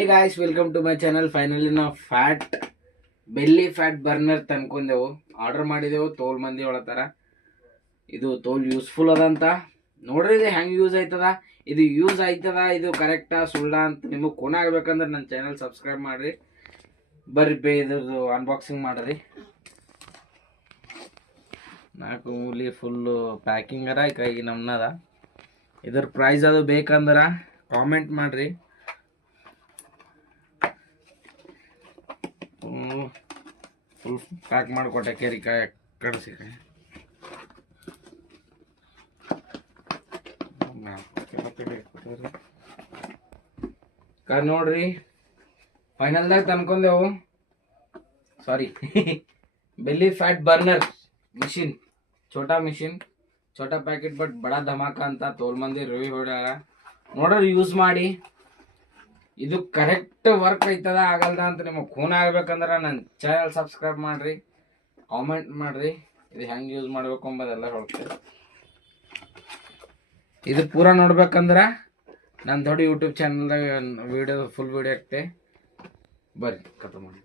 Hey guys, welcome to my channel. Finally ನಾವು belly fat burner ತಂದ್ಕೊಂಡೆವು. Order ಮಾಡಿದೆವು. ತೋಲ್ ಮಂದಿ ಒಳತಾರ ಇದು ತೋಲ್ ಯೂಸ್ಫುಲ್ ಅದಂತ. ನೋಡ್ರಿ ಇದು ಹೆಂಗೆ ಯೂಸ್ ಆಯ್ತದ, ಇದು ಯೂಸ್ ಆಯ್ತದ, ಇದು ಕರೆಕ್ಟಾ ಸುಳ್ಳ ಅಂತ ನಿಮಗೆ ಖೂನ ಆಗ್ಬೇಕಂದ್ರೆ ನನ್ನ ಚಾನಲ್ ಸಬ್ಸ್ಕ್ರೈಬ್ ಮಾಡ್ರಿ. ಬರ್ರಿ ಇದ್ರದ್ದು ಅನ್ಬಾಕ್ಸಿಂಗ್ ಮಾಡ್ರಿ. 4 ಮೂಲಿ ಫುಲ್ಲು ಪ್ಯಾಕಿಂಗ್ ಅರ ಕೈಗೆ ನಮ್ನದ. ಇದ್ರ ಪ್ರೈಸ್ ಅದು ಬೇಕಂದ್ರೆ ಕಾಮೆಂಟ್ ಮಾಡ್ರಿ. ಫುಲ್ ಪ್ಯಾಕ್ ಮಾಡಿಕೊಟ್ಟೆ ಕೇರಿಕಾಯಿ ಕಳಿಸಿ ನೋಡ್ರಿ. ಫೈನಲ್ದಾಗ ತಂದ್ಕೊಂಡೆವು. Sorry belly fat burner machine, ಛೋಟಾ ಮಿಷಿನ್, ಛೋಟಾ ಪ್ಯಾಕೆಟ್ ಬಟ್ ಬಡ ಧಮಾಕ ಅಂತ ತೋಲ್ ಮಂದಿ ರಿವ್ಯೂ ಹೊಡ್ಯಾರ. ನೋಡ್ರಿ ಯೂಸ್ ಮಾಡಿ. ಇದು ಕರೆಕ್ಟ್ ವರ್ಕ್ ಐತದ ಆಗಲ್ದ ಅಂತ ನಿಮಗೆ ಖೂನ ಆಗ್ಬೇಕಂದ್ರೆ ನನ್ನ ಚಾನಲ್ ಸಬ್ಸ್ಕ್ರೈಬ್ ಮಾಡ್ರಿ, ಕಾಮೆಂಟ್ ಮಾಡ್ರಿ. ಇದು ಹೆಂಗೆ ಯೂಸ್ ಮಾಡ್ಬೇಕು ಅಂಬೋದೆಲ್ಲ ಹೇಳ್ತೇವೆ. ಇದು ಪೂರ ನೋಡ್ಬೇಕಂದ್ರೆ ನನ್ನ ದೊಡ್ಡ ಯೂಟ್ಯೂಬ್ ಚಾನಲ್ದಾಗ ಫುಲ್ ವಿಡಿಯೋ ಇರುತ್ತೆ. ಬರ್ರಿ ಕಥ ಮಾಡಿ.